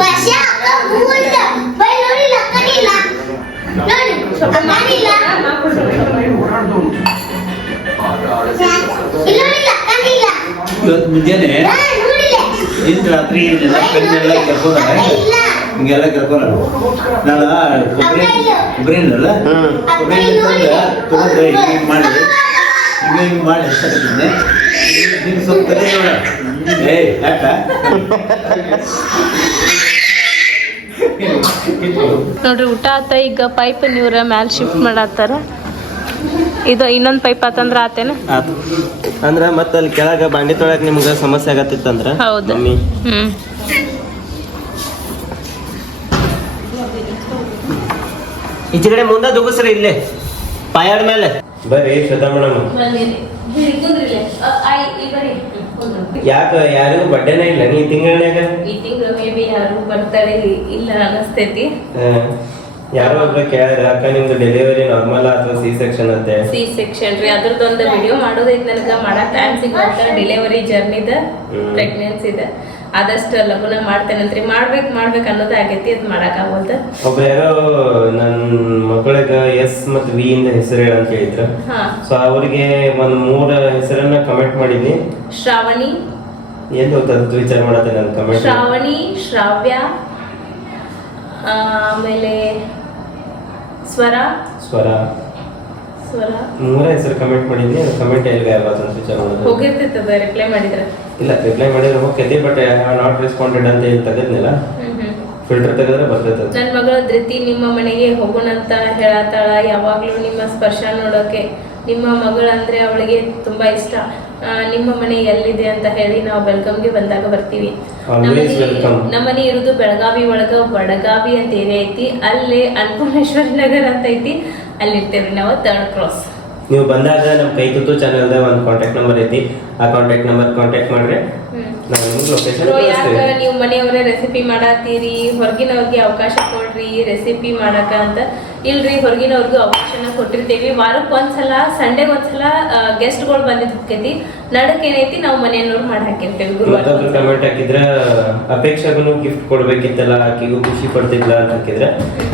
ಪಶ್ಯ ಹೂವಿಂದ ಬೈ ನೋಡಿ ಲಕ್ಕಡಿಲ್ಲ ನೋಡಿ ಲಕ್ಕಡಿಲ್ಲ ಇಲ್ಲಿ ಲಕ್ಕಡಿಲ್ಲ ಇವತ್ತು ಮುಂಜಾನೆ ನೋಡಿಲ್ಲ ಇಂದು ರಾತ್ರಿ ಕಣ್ಣೆಲ್ಲ ಕರ್ಕೊಂಡ ಹಿಂಗೆಲ್ಲ ಕರ್ಕೊಂಡ ನಾನು ಕೊಬ್ಬರಿ ಇಲ್ಲಲ್ಲ ಕೊಬ್ಬರಿ ತಗೊಂಡು ಹಿಂಗೆ ಮಾಡಿ ಹಿಂಗೆ ಮಾಡಿ ಎಷ್ಟಾಗ್ತದೆ ನಿಮ್ಗೆ ಸ್ವಲ್ಪ ಕಡೆ ನೋಡ ಏ ಯಾಕ ನೋಡ್ರಿ ಊಟ ಆತ ಈಗ ಪೈಪ್ ನೀವ್ರ ಮ್ಯಾಲ ಶಿಫ್ಟ್ ಮಾಡತ್ತಾರ ಇದು ಇನ್ನೊಂದು ಪೈಪ್ ಆತಂದ್ರ ಆತೇನ ಆತು ಅಂದ್ರ ಮತ್ತ ಅಲ್ಲಿ ಕೆಳಗ ಬಾಂಡಿ ತೊಳಕ್ ನಿಮ್ಗ ಸಮಸ್ಯೆ ಆಗತ್ತಿತ್ತಂದ್ರ ಹೌದು ಮಮ್ಮಿ ಈಚೆ ಕಡೆ ಮುಂದೆ ದುಗಸ್ರಿ ಇಲ್ಲೇ ಪಾಯಾಡ ಮೇಲೆ ಬರ್ರಿ ಶ್ವೇತಾ ಮೇಡಮ್ ಯಾಕ ಯಾರಿಗೂ ಬಡ್ಡೆನೇ ಇಲ್ಲ ನೀ ತಿಂಗಳನ್ಯಾಗ ಈ ತಿಂಗಳು ಮೇ ಬಿ ಯಾರು ಬರ್ತಾಳೆ ಇಲ್ಲ ಅನಸ್ತೈತಿ ಯಾರೋ ಒಬ್ರು ಕೇಳಿದ್ರ ಅಕ್ಕ ನಿಮ್ದು ಡೆಲಿವರಿ ನಾರ್ಮಲ್ ಅಥವಾ ಸಿ ಸೆಕ್ಷನ್ ಅಂತೆ ಸಿ ಸೆಕ್ಷನ್ ರೀ ಅದ್ರದ್ದೊಂದು ವಿಡಿಯೋ ಮಾಡೋದೈತಿ ನನಗೆ ಮಾಡಕ್ ಟೈಮ್ ಸಿಗೋತ ಡೆಲಿವರಿ ಜರ್ನಿದ ಪ್ರೆಗ್ನೆನ್ಸಿದ ಆದಷ್ಟು ಲಗುನ ಮಾಡ್ತೇನಂತ್ರಿ. ಮಾಡ್ಬೇಕು ಅನ್ನೋದು ಆಗೈತಿ, ಅದು ಮಾಡಕ್ಕಾಗೋದು. ಒಬ್ರು ಯಾರೋ ನನ್ನ ಮಗಳಿಗೆ ಎಸ್ ಮತ್ತು ವಿ ಇಂದ ಹೆಸರು ಹೇಳಂತ ಹೇಳಿದ್ರು. ಹಾ, ಸೊ ಅವರಿಗೆ ಒಂದು 3 ಹೆಸರನ್ನ ಕಮೆಂಟ್ ಮಾಡಿದ್ನಿ. ಶ್ರಾವಣಿ, ಏನ್ ಗೊತ್ತದ ವಿಚಾರ ಮಾಡತ್ತೆ ನಾನು ಕಮೆಂಟ್. ಶ್ರಾವಣಿ, ಶ್ರಾವ್ಯ, ಆಮೇಲೆ ಸ್ವರ. 3 ಹೆಸರು ಕಮೆಂಟ್ ಮಾಡಿದ್ನಿ. ಕಮೆಂಟ್ ಎಲ್ಲಿ ಗಾಯಬ ಅಂತ ವಿಚಾರ ಮಾಡೋದು. ಹೋಗಿರ್ತೈತದ ರಿಪ್ಲೈ ಮಾಡಿದ್ರೆ? ಇಲ್ಲ, ರಿಪ್ಲೈ ಮಾಡಿದ್ರೆ ಹೋಗ್ತೈತಿ, ಬಟ್ ನಾಟ್ ರೆಸ್ಪಾಂಡೆಡ್ ಅಂತ ಹೇಳಿ ತೆಗೆದ್ನಿಲ್ಲ. ಫಿಲ್ಟರ್ ತೆಗೆದ್ರೆ ಬರ್ತೈತೆ. ನನ್ನ ಮಗಳು ಧೃತಿ ನಿಮ್ಮ ಮನೆಗೆ ಹೋಗೋಣಂತ ಹೇಳತ್ತಾಳ. ಯಾವಾಗ್ಲೂ ನಿಮ್ಮ ಸ್ಪರ್ಶ ನೋಡೋಕೆ. ನಿಮ್ಮ ಮಗಳಂದ್ರೆ ಅವಳಿಗೆ ತುಂಬಾ ಇಷ್ಟ. ನಿಮ್ಮ ಮನೆ ಎಲ್ಲಿದೆ ಅಂತ ಹೇಳಿ ನಾವು ಬೆಳಗಾವಿಗೆ ಬಂದಾಗ ಬರ್ತೀವಿ. ನಮ್ಮನೆ ಇರುದು ಬೆಳಗಾವಿ ಒಳಗ ವಡಗಾವಿ ಅಂತ ಏರಿಯಾ ಐತಿ. ಅಲ್ಲೇ ಅನ್ನಪೂರ್ಣೇಶ್ವರಿ ನಗರ ಅಂತ ಐತಿ. ಅಲ್ಲಿ ಇರ್ತೇವ್ರಿ ನಾವು, 3rd ಕ್ರಾಸ್. ನೀವು ಬಂದಾಗ ನಮ್ಮ ಕೈ ತುತ್ತು ಚಾನಲ್ದ ಒಂದು ಕಾಂಟ್ಯಾಕ್ಟ್ ನಂಬರ್ ಐತಿ. ಆ ಕಾಂಟ್ಯಾಕ್ಟ್ ನಂಬರ್ ಕಾಂಟ್ಯಾಕ್ಟ್ ಮಾಡ್ರೆ ನಾವು ನಿಮ್ಗೆ ಲೊಕೇಶನ್ ಯಾಕೆ ನೀವು ಮನೆಯವರೇ ರೆಸಿಪಿ ಮಾಡತ್ತೀರಿ, ಹೊರಗಿನವ್ರಿಗೆ ಅವಕಾಶ ಕೊಡ್ರಿ ರೆಸಿಪಿ ಮಾಡಕ ಅಂತ. ಇಲ್ರಿ, ಹೊರಗಿನವ್ರಿಗೂ ಅವಕಾಶನ ಕೊಟ್ಟಿರ್ತೇವಿ. ವಾರಕ್ಕೆ ಒಂದ್ಸಲ, ಸಂಡೆಗೆ ಒಂದ್ಸಲ ಗೆಸ್ಟ್ಗಳು ಬಂದಿದ್ದಕ್ಕೈತಿ. ನಡಕ್ ಏನೈತಿ, ನಾವು ಮನೆಯವ್ರು ಮಾಡಿ ಹಾಕಿರ್ತೇವೆ. ಮತ್ತೊಬ್ರು ಕಮೆಂಟ್ ಹಾಕಿದ್ರ ಅಪೇಕ್ಷೆಗೂ ಗಿಫ್ಟ್ ಕೊಡ್ಬೇಕಿತ್ತಲ್ಲ, ಆಕಿಗೂ ಖುಷಿ ಪಡ್ತಿದ್ಲ ಅಂತ ಹಾಕಿದ್ರೆ,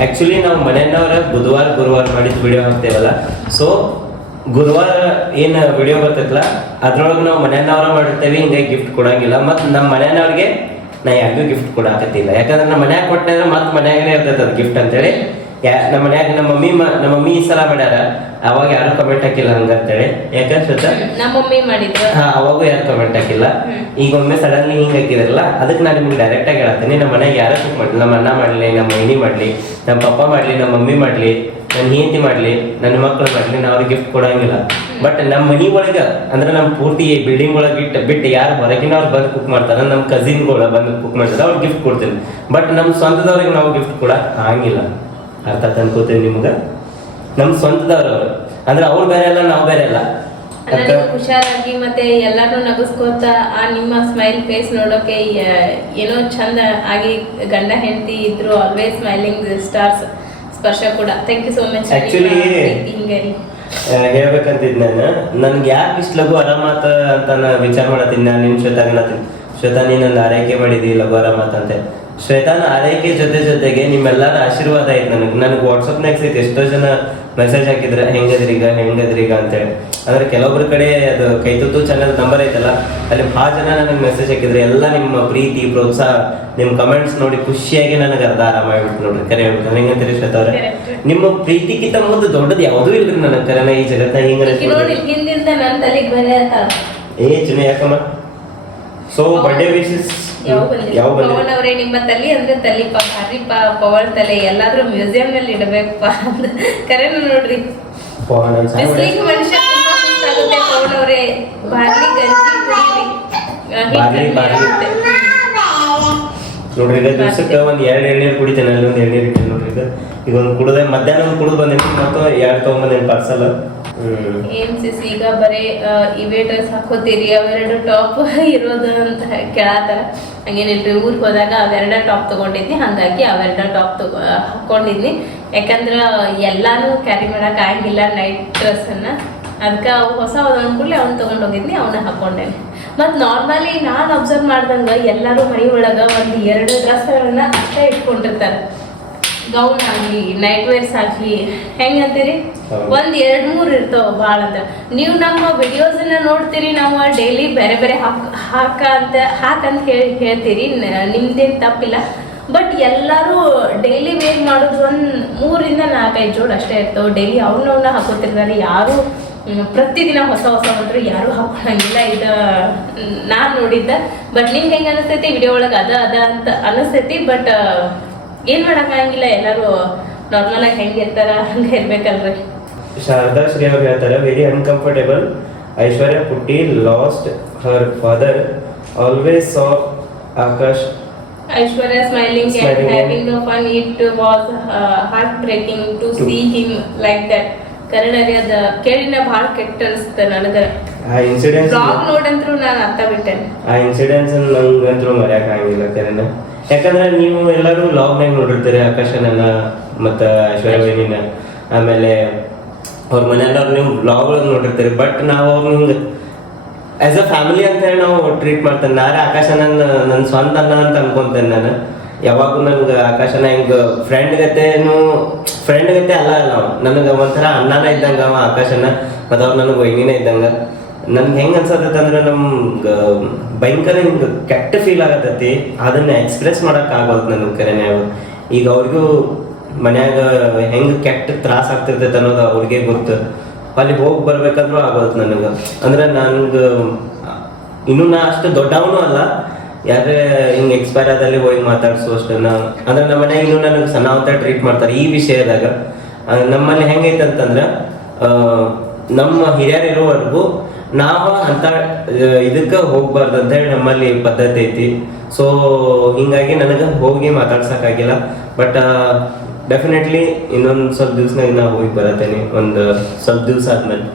ಆಕ್ಚುಲಿ ನಾವು ಮನೆಯವ್ರ ಬುಧವಾರ ಗುರುವಾರ ಮಾಡಿದ ವಿಡಿಯೋ ಹಾಕ್ತೇವಲ್ಲ. ಸೊ ಗುರುವಾರ ಏನ್ ವಿಡಿಯೋ ಬರ್ತೈತಲ್ಲ ಅದ್ರೊಳಗೆ ನಾವು ಮನೆಯವ್ರ ಮಾಡಿರ್ತೇವೆ. ಹಿಂಗಾಗಿ ಗಿಫ್ಟ್ ಕೊಡಂಗಿಲ್ಲ. ಮತ್ತು ನಮ್ಮ ಮನೆಯವ್ರಿಗೆ ನಾ ಯಾರಿಗೂ ಗಿಫ್ಟ್ ಕೊಡಾಕತ್ತಿಲ್ಲ. ಯಾಕಂದ್ರೆ ನಮ್ಮ ಮನ್ಯಾಗ ಕೊಟ್ಟೆ ಮತ್ತೆ ಮನ್ಯಾಗನೇ ಇರ್ತೈತೆ ಅದು ಗಿಫ್ಟ್ ಅಂತೇಳಿ. ನಮ್ಮ ಮನ್ಯಾಗ ನಮ್ಮ ಮಮ್ಮಿ ಈ ಸಲ ಮಾಡ್ಯಾರ, ಅವಾಗ ಯಾರು ಕಮೆಂಟ್ ಹಾಕಿಲ್ಲ ಹಂಗಂತೇಳಿ. ಯಾಕಂದ್ರೆ ನಮ್ಮ ಮಮ್ಮಿ ಮಾಡಿದ್ರು, ಅವಾಗೂ ಯಾರು ಕಮೆಂಟ್ ಹಾಕಿಲ್ಲ. ಈಗ ಒಮ್ಮೆ ಸಡನ್ಲಿ ಹಿಂಗ್ ಹಾಕಿದ್ರಲ್ಲ, ಅದಕ್ಕೆ ನಾನು ನಿಮ್ಗೆ ಡೈರೆಕ್ಟ್ ಆಗಿ ಹೇಳ್ತೀನಿ. ನಮ್ಮ ಮನೆಗೆ ಯಾರು ಕುಕ್ ಮಾಡಲಿ, ನಮ್ಮ ಅಣ್ಣ ಮಾಡ್ಲಿ, ನಮ್ಮ ಮೈನಿ ಮಾಡ್ಲಿ, ನಮ್ಮ ಪಪ್ಪ ಮಾಡ್ಲಿ, ನಮ್ಮ ಮಮ್ಮಿ ಮಾಡ್ಲಿ, ನನ್ನ ಹೆಂಡತಿ ಮಾಡ್ಲಿ, ನನ್ನ ಮಕ್ಕಳು ಮಾಡ್ಲಿ, ನಾವು ಅವ್ರಿಗೆ ಗಿಫ್ಟ್ ಕೊಡಂಗಿಲ್ಲ. ಬಟ್ ನಮ್ಮ ಮನಿ ಒಳಗ ಅಂದ್ರೆ ನಮ್ಮ ಪೂರ್ತಿ ಬಿಲ್ಡಿಂಗ್ ಒಳಗೆ ಬಿಟ್ಟು ಯಾರು ಹೊರಗಿನವ್ರು ಬಂದು ಕುಕ್ ಮಾಡ್ತಾರ, ನಮ್ಮ ಕಸಿನ್ಗಳು ಬಂದು ಕುಕ್ ಮಾಡ್ತಾರೆ, ಅವ್ರಿಗೆ ಗಿಫ್ಟ್ ಕೊಡ್ತೀನಿ. ಬಟ್ ನಮ್ಮ ಸ್ವಂತದವ್ರಿಗೆ ನಾವು ಗಿಫ್ಟ್ ಕೊಡ ಆಗಿಲ್ಲ. ಅರ್ಥ ಅನ್ಕೋತೀನಿ ನಿಮ್ಗೆ. ನಮ್ಮ ಸ್ವಂತದವ್ರವ್ರು ಅಂದ್ರೆ ಅವ್ರು ಬೇರೆ ಅಲ್ಲ, ನಾವು ಬೇರೆ ಅಲ್ಲ. ಹುಷಾರಾಗಿ ಮತ್ತೆ ಎಲ್ಲಾರು ನಗಸ್ಕೋತ ಆ ನಿಮ್ಮ ಸ್ಮೈಲ್ ಫೇಸ್ ನೋಡೋಕೆ ಏನೋ ಚಂದ ಆಗಿ ಗಂಡ ಹೆಂಡತಿ ಇದ್ರು. Always smiling stars. ಸ್ಪರ್ಶ ಕೂಡ thank you so much. Actually ಹೇಳ್ಬೇಕಂತಿದ್ ನಾನು, ನನ್ಗೆ ಯಾಕೆ ಇಷ್ಟು ಲಘು ಆರಾಮಾತ ಅಂತ ನಾನು ವಿಚಾರ ಮಾಡತ್ತೀನಿ. ನಾನು ನಿಮ್ ಶ್ವೇತಾ ನೀ ನನ್ನ ಆರೈಕೆ ಮಾಡಿದಿ ಲಘು ಆರಾಮಾತ ಅಂತ. ಶ್ವೇತಾನ ಆರೈಕೆ ಜೊತೆಗೆ ನಿಮ್ಮೆಲ್ಲರ ಆಶೀರ್ವಾದ ಐತೆ. ನನಗೆ ವಾಟ್ಸಪ್ನಾಗ ಸಹಿತ ಎಷ್ಟೋ ಜನ ಮೆಸೇಜ್ ಹಾಕಿದ್ರೆ ಹೆಂಗದ್ರೀಗ ಅಂತೇಳಿ. ಅಂದ್ರೆ ಕೆಲವೊಬ್ರ ಕಡೆ ಅದು ಕೈ ತುತ್ತು ಚಾನಲ್ ನಂಬರ್ ಐತಲ್ಲ, ಅಲ್ಲಿ ಭಾಳ ಜನ ನನಗೆ ಮೆಸೇಜ್ ಹಾಕಿದ್ರೆ. ಎಲ್ಲ ನಿಮ್ಮ ಪ್ರೀತಿ ಪ್ರೋತ್ಸಾಹ, ನಿಮ್ಮ ಕಮೆಂಟ್ಸ್ ನೋಡಿ ಖುಷಿಯಾಗಿ ನನಗೆ ಅರ್ಧ ಆರಾಮಾಗ್ಬಿಟ್ಟು ನೋಡ್ರಿ. ಕರೆ ಹೇಳ್ಬೇಕು ಹೆಂಗಂತೀರಿ ಶ್ವೇತಾ ಅವ್ರೆ, ನಿಮ್ಮ ಪ್ರೀತಿಗಿಂತ ಮುಂದೆ ದೊಡ್ಡದು ಯಾವುದೂ ಇಲ್ರಿ ನನಗೆ. ಕರೆನ ಈ ಜಗತ್ತ ಹಿಂಗ ಚಿನ್ನ ಯಾಕಮ್ಮ. ಸೊ ಬರ್ಡೇ ವಿಶಸ್ ಯಾವ ಪವನ್ ಅವರೇ, ನಿಮ್ಮ ತಲೆ ಅಂದ್ರೆ ತಲಿಪ ಭಾರಿಪ ಪವನ್ ತಲೆ ಎಲ್ಲಾದ್ರೂ ಮ್ಯೂಸಿಯಂ ನಲ್ಲಿ ಇಡಬೇಕಪ್ಪ ಅಂತ. ಕರೆನ ನೋಡ್ರಿ, ಬಿಸ್ಲಿಗೆ ಮನುಷ್ಯ ತುಂಬಾ ಸುಸ್ತಾಗುತ್ತೆ. ಪವನ್ ಅವರೇ ಬಾರ್ಲಿ ಗಂಜಿ ನೋಡ್ರಿ. ಈಗ ದಿವ್ಸಕ್ಕೆ ಒಂದ್ 2 ಎಳ್ನೀರು ಕುಡಿತೇನೆ. ಅಲ್ಲಿ ಒಂದು ಎಳ್ನೀರು ಇಟ್ಟೆ ನೋಡ್ರಿ. ಈಗ ಒಂದು ಕುಡ್ದೆ ಮಧ್ಯಾಹ್ನ ಒಂದು ಕುಡಿದು ಬಂದೇನಿ, ಮತ್ತು 2 ತಗೊಂಬಂದೇನಿ ಪಾರ್ಸಲ್. ಏನ್ ಸಿಸ್ ಈಗ ಬರೀ ಇವೇ ಡ್ರೆಸ್ ಹಾಕೋತೀರಿ, ಅವೆರಡು ಟಾಪ್ ಇರೋದು ಅಂತ ಕೇಳತ್ತಾರ. ಹಂಗೇನಿಲ್ರಿ, ಊರಿಗೆ ಹೋದಾಗ ಅವೆರಡ ಟಾಪ್ ತಗೊಂಡಿದ್ನಿ, ಹಂಗಾಗಿ ಅವೆರಡ ಟಾಪ್ ಹಾಕೊಂಡಿದ್ನಿ. ಯಾಕಂದ್ರ ಎಲ್ಲಾನು ಕ್ಯಾರಿ ಮಾಡಕ್ ಆಗಿಲ್ಲ ನೈಟ್ ಡ್ರೆಸ್ ಅನ್ನ. ಅದಕ್ಕೆ ಅವು ಹೊಸ ಕೂಡಲೇ ಅವ್ನ ತಗೊಂಡ್ ಹೋಗಿದ್ನಿ, ಅವನ್ನ ಹಾಕೊಂಡೇನೆ. ಮತ್ ನಾರ್ಮಲಿ ನಾನ್ ಅಬ್ಸರ್ವ್ ಮಾಡ್ದಂಗ ಎಲ್ಲಾರು ಮನೆ ಒಳಗ 1-2 ಡ್ರೆಸ್ಗಳನ್ನ ಅಷ್ಟೇ ಇಟ್ಕೊಂಡಿರ್ತಾರ. ಗೌನ್ ಆಗ್ಲಿ, ನೈಟ್ ವೇರ್ಸ್ ಆಗ್ಲಿ, ಹೆಂಗಂತೀರಿ 1-2-3 ಇರ್ತಾವ ಭಾಳ ಅಂತ. ನೀವು ನಮ್ಮ ವಿಡಿಯೋಸ್ ನೋಡ್ತೀರಿ, ನಾವು ಡೈಲಿ ಬೇರೆ ಬೇರೆ ಹಾಕಂತ ಹೇಳ್ತೀರಿ, ನಿಮ್ದೇನು ತಪ್ಪಿಲ್ಲ. ಬಟ್ ಎಲ್ಲರೂ ಡೈಲಿ ವೇರ್ ಮಾಡೋದು 3-4 ಜೋಡ್ ಅಷ್ಟೇ ಇರ್ತಾವೆ. ಡೈಲಿ ಅವ್ನ ಹಾಕೋತಿರ್ತಾರೆ. ಯಾರು ಪ್ರತಿದಿನ ಹೊಸ ಅಂತೂ ಯಾರು ಹಾಕೊಳ್ಳಂಗಿಲ್ಲ. ಇದು ನಾನು ನೋಡಿದ್ದ. ಬಟ್ ನಿಮ್ಗೆ ಹೆಂಗೆ ಅನಿಸ್ತೈತಿ ವಿಡಿಯೋ ಒಳಗೆ ಅದ ಅಂತ ಅನಿಸ್ತೈತಿ. ಬಟ್ ಏನ್ ಮಾಡಕ್ಕಾಗಿಲ್ಲ, ಎಲ್ಲರೂ ನಾರ್ಮಲ್ ಆಗಿ ಹೆಂಗಿರ್ತಾರ ಹಂಗೆ ಇರ್ಬೇಕಲ್ರಿ. ಶಾರದಾ ಶ್ರೀ ಅವ್ರು ಹೇಳ್ತಾರೆ, ವೆರಿ ಅನ್ಕಂಫರ್ಟೇಬಲ್. ಐಶ್ವರ್ಯ ಪುಟ್ಟಿ lost her father, always saw Akash. Aishwarya smiling and having a fun. It was heartbreaking to see him like that. ಕನ್ನಡರಿ ಅದ ಕೇಳಿನ ಭಾಳ ಕೆಟ್ಟ ಅನಿಸ್ತ ನನಗ. ಆ ಇನ್ಸಿಡೆನ್ಸ್ ಬ್ಲಾಗ್ ನೋಡಂತ್ರು ನಾನು ಅರ್ಥ ಬಿಟ್ಟೆನೆ. ಆ ಇನ್ಸಿಡೆನ್ಸ್ ನಂಗಂತೂ ಮರ್ಯಾಕ ಆಗಿಲ್ಲ ಕರೆನ. ಯಾಕಂದ್ರೆ ನೀವು ಎಲ್ಲರೂ ಲಾಗ್ನಾಗ ನೋಡಿರ್ತೀರಿ ಆಕಾಶನ ಮತ್ತು ಐಶ್ವರ್ಯನ. ಆಮೇಲೆ ಅವ್ರ ಮನೆಯಲ್ಲವ್ರು ನೀವು ಬ್ಲಾಗ್ ಒಳಗೆ ನೋಡಿರ್ತೀರಿ. ಬಟ್ ನಾವು ಅವ್ರನ್ನ ಹಿಂಗೆ ಆಸ್ ಅ ಫ್ಯಾಮಿಲಿ ಅಂತ ಹೇಳಿ ನಾವು ಟ್ರೀಟ್ ಮಾಡ್ತೇನೆ. ನಾರೇ ಆಕಾಶ ನನ್ನ ಸ್ವಂತ ಅನ್ನ ಅಂತ ಅನ್ಕೊಂತೇನೆ ನಾನು. ಯಾವಾಗೂ ನನ್ಗೆ ಆಕಾಶನ ಹಿಂಗೆ ಫ್ರೆಂಡ್ ಗತೆ ಅಲ್ಲ ನನಗೆ ಒಂಥರ ಅನ್ನನ ಇದ್ದಂಗ ಅವ ಆಕಾಶನ, ಮತ್ತು ಅವ್ರು ನನಗೆ ವೈನಿನ ಇದ್ದಂಗ. ನನ್ಗೆ ಹೆಂಗೆ ಅನ್ಸತ್ತೈತೆ ಅಂದ್ರೆ ನಮ್ಗೆ ಭಯಂಕರ ಹಿಂಗೆ ಕೆಟ್ಟ ಫೀಲ್ ಆಗತ್ತೈತಿ, ಅದನ್ನ ಎಕ್ಸ್ಪ್ರೆಸ್ ಮಾಡಕ್ ಆಗೋದು ನನಗೆ ಕರೆನೇ. ಈಗ ಅವ್ರಿಗೂ ಮನ್ಯಾಗ ಹೆಂಗೆ ಕೆಟ್ಟ ತ್ರಾಸ ಆಗ್ತಿರ್ತೈತೆ ಅನ್ನೋದು ಅವ್ರಿಗೆ ಗೊತ್ತು. ಅಲ್ಲಿ ಹೋಗಿ ಬರ್ಬೇಕಂದ್ರೂ ಆಗೋದು ನನಗೆ. ಅಂದ್ರೆ ನನ್ಗೆ ಇನ್ನೂ ನಾ ಅಷ್ಟು ದೊಡ್ಡವನು ಅಲ್ಲ, ಯಾರೇ ಹಿಂಗೆ ಎಕ್ಸ್ಪೈರ್ ಆದಲ್ಲಿ ಹೋಗಿ ಮಾತಾಡ್ಸೋ ಅಷ್ಟನ್ನ. ಅಂದ್ರೆ ನಮ್ಮ ಮನೆಯಾಗ ಇನ್ನೂ ನನಗೆ ಸಣ್ಣ ಅಂತ ಟ್ರೀಟ್ ಮಾಡ್ತಾರೆ ಈ ವಿಷಯದಾಗ. ನಮ್ಮಲ್ಲಿ ಹೆಂಗೈತೆ ಅಂತಂದ್ರೆ ನಮ್ಮ ಹಿರಿಯರು ಇರೋವರೆಗೂ ನಾವು ಅಂತ ಇದಕ್ಕೆ ಹೋಗ್ಬಾರ್ದು ಅಂತ ಹೇಳಿ ನಮ್ಮಲ್ಲಿ ಪದ್ಧತಿ ಐತಿ. ಸೊ ಹಿಂಗಾಗಿ ನನಗೆ ಹೋಗಿ ಮಾತಾಡ್ಸಕ್ಕಾಗಿಲ್ಲ. ಬಟ್ ಡೆಫಿನೆಟ್ಲಿ ಇನ್ನೊಂದು ಸ್ವಲ್ಪ ದಿವ್ಸನಾಗ ನಾ ಹೋಗಿ ಬರತ್ತೇನೆ, ಒಂದು ಸ್ವಲ್ಪ ದಿವ್ಸ ಆದ್ಮೇಲೆ.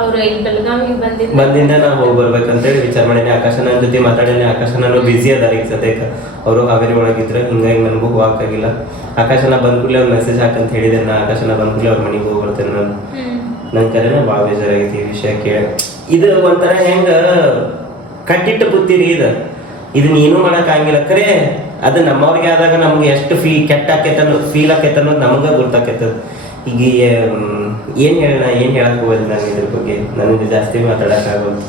ಅವ್ರು ಇಲ್ಲಿ ಬೆಳಗಾವಿಗೆ ಬಂದಿಂದ ನಾ ಹೋಗಿ ಬರ್ಬೇಕಂತೇಳಿ ವಿಚಾರ ಮಾಡೀನಿ. ಆಕಾಶ ನನ್ನ ಜೊತೆ ಮಾತಾಡೇನೆ. ಆಕಾಶ ನಾನು ಬಿಸಿ ಅದಾರ ಈಗ ಸದ್ಯಕ್ಕೆ, ಅವರು ಹಾವೇರಿ ಒಳಗಿದ್ರೆ, ಹಿಂಗಾಗಿ ನನಗೂ ಹೋಗಕ್ಕಾಗಿಲ್ಲ. ಆಕಾಶನ ಬಂದ ಕೂಡಲೇ ಒಂದು ಮೆಸೇಜ್ ಹಾಕಂತ ಹೇಳಿದೆ ನಾ. ಆಕಾಶನ ಬಂದ ಕೂಡಲೇ ಅವ್ರ ಮನೆಗೆ ಹೋಗಿ ಬರ್ತೇನೆ ನಾನು. ನನ್ನ ಕರೆನ ಭಾಳ ಬೇಜಾರಾಗೈತಿ ಈ ವಿಷಯ ಕೇಳಿ. ಇದು ಒಂಥರ ಹೆಂಗ ಕಟ್ಟಿಟ್ಟು ಬುತ್ತಿರಿ ಇದನ್ನ ಏನೂ ಮಾಡಕ್ ಆಗಿಲ್ಲ. ಖರೆ ಅದು ನಮ್ಮವ್ರಿಗೆ ಆದಾಗ ನಮ್ಗೆ ಎಷ್ಟು ಕೆಟ್ಟ ಫೀಲ್ ಆಕೈತೆ ಅನ್ನೋದು ನಮಗ ಗೊತ್ತಾಕೈತದ. ಈಗ ಏನ್ ಹೇಳೋಣ, ಏನ್ ಹೇಳಕ್ ಹೋಗೋದು ನಾನು ಇದ್ರ ಬಗ್ಗೆ. ನನಗೆ ಜಾಸ್ತಿ ಮಾತಾಡಕ್ ಆಗೋದು.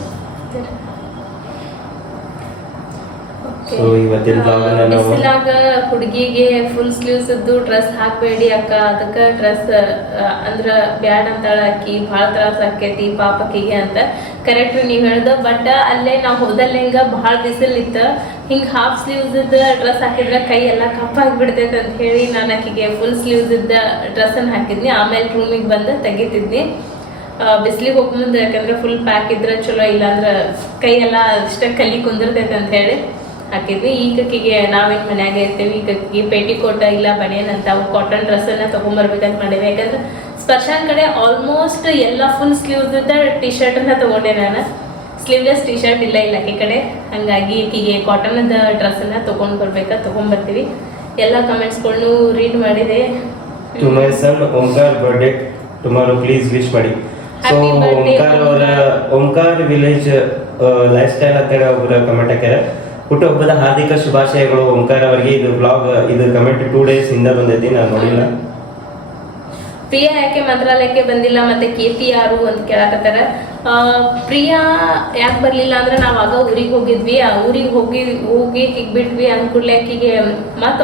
ಸೊ ಇವತ್ತಿನ ಬ್ಲಾಗ್ ಬಿಸಿಲಾಗ ಹುಡುಗಿಗೆ ಫುಲ್ ಸ್ಲೀವ್ಸ್ ಇದ್ದು ಡ್ರೆಸ್ ಹಾಕ್ಬೇಡಿ ಅಕ್ಕ, ಅದಕ್ಕ ಡ್ರೆಸ್ ಅಂದ್ರ ಬ್ಯಾಡ್ ಅಂತಾಳ ಅಕ್ಕಿ, ಭಾಳ ತ್ರಾಸ ಆಕೈತಿ ಪಾಪಕ್ಕಿಗೆ ಅಂತ. ಕರೆಕ್ಟ್ ನೀವ್ ಹೇಳ್ದ. ಬಟ್ ಅಲ್ಲೇ ನಾವು ಹೋದಲ್ಲಿ ಹಿಂಗ ಭಾಳ ಬಿಸಿಲ್ ಇತ್ತ, ಹಿಂಗ್ ಹಾಫ್ ಸ್ಲೀವ್ಸ್ ಇದ್ದ ಡ್ರೆಸ್ ಹಾಕಿದ್ರೆ ಕೈ ಎಲ್ಲ ಕಪ್ಪಾಗ್ಬಿಡ್ತೈತೆ ಅಂತ ಹೇಳಿ ನಾನು ಆಕಿಗೆ ಫುಲ್ ಸ್ಲೀವ್ಸ್ ಇದ್ದ ಡ್ರೆಸ್ ಅನ್ನ ಹಾಕಿದ್ನಿ. ಆಮೇಲೆ ರೂಮಿಗೆ ಬಂದು ತೆಗಿತಿದ್ನಿ ಬಿಸಿಲಿಗೆ ಹೋಗ್ ಮುಂದೆ, ಯಾಕಂದ್ರೆ ಫುಲ್ ಪ್ಯಾಕ್ ಇದ್ರೆ ಚಲೋ, ಇಲ್ಲಾಂದ್ರ ಕೈ ಎಲ್ಲ ಅಷ್ಟ ಕಲಿ ಕುಂದಿರ್ತೈತೆ ಅಂತ ಹೇಳಿ ಹಾಕಿದ್ವಿ. ಈಗಕ್ಕಿಗೆ ನಾವೇನ್ ಮನ್ಯಾಗ ಇರ್ತೀವಿ, ಈಗಕ್ಕಿಗೆ ಪೇಟಿಕೋಟ ಇಲ್ಲ ಬನಿಯನ್ ಅಂತ ಕಾಟನ್ ಡ್ರೆಸ್ ಅನ್ನ ತಗೊಂಡ್ಬರ್ಬೇಕಂತ ಮಾಡೇವಿ. ಯಾಕಂದ್ರೆ ಸ್ಪರ್ಶಾನ್ ಕಡೆ ಆಲ್ಮೋಸ್ಟ್ ಎಲ್ಲ ಫುಲ್ ಸ್ಲೀವ್ಸ್ ಇದ್ದ ಟಿ ಶರ್ಟ್ ಅಂತ ತಗೊಂಡೆ ನಾನು. ಸ್ಲೀವ್ಲೆಸ್ ಟಿ ಶರ್ಟ್ ಇಲ್ಲ ಆಕಿ ಕಡೆ, ಹಂಗಾಗಿ ಈಕಿಗೆ ಕಾಟನ್ ಡ್ರೆಸ್ ಅನ್ನ ತಗೊಂಡ್ಬರ್ತೀವಿ. ಎಲ್ಲ ಕಮೆಂಟ್ಸ್ಗಳನ್ನು ರೀಡ್ ಮಾಡಿದೆ. To my son Omkar birthday tomorrow, please wish ಮಾಡಿ. So Omkar village lifestyle ಅಂತೇಳಿ ಒಬ್ಬರು ಕಮೆಂಟ್ ಹಾಕ್ಯಾರ. ಹುಟ್ಟುಹಬ್ಬದ ಹಾರ್ದಿಕ ಶುಭಾಶಯಗಳು ಓಂಕಾರ ಅವರಿಗೆ. ಇದು ಬ್ಲಾಗ್ ಇದು ಕಮೆಂಟ್ 2 days ಹಿಂದ ಬಂದೈತಿ, ನಾನು ನೋಡಿಲ್ಲ. ಪ್ರಿಯಾ ಯಾಕೆ ಮಂತ್ರಾಲಯಕ್ಕೆ ಬಂದಿಲ್ಲ ಮತ್ತೆ ಕೀರ್ತಿ ಯಾರು ಅಂತ ಕೇಳಕತ್ತಾರ. ಪ್ರಿಯಾ ಯಾಕೆ ಬರ್ಲಿಲ್ಲ ಅಂದ್ರೆ ನಾವ್ ಆಗ ಊರಿಗೆ ಹೋಗಿದ್ವಿ. ಆ ಊರಿಗೆ ಹೋಗಿ ಬಿಟ್ವಿ ಅನ್ಕೂಡ್ಲೆ ಅಕ್ಕಿಗೆ ಮತ್ತೆ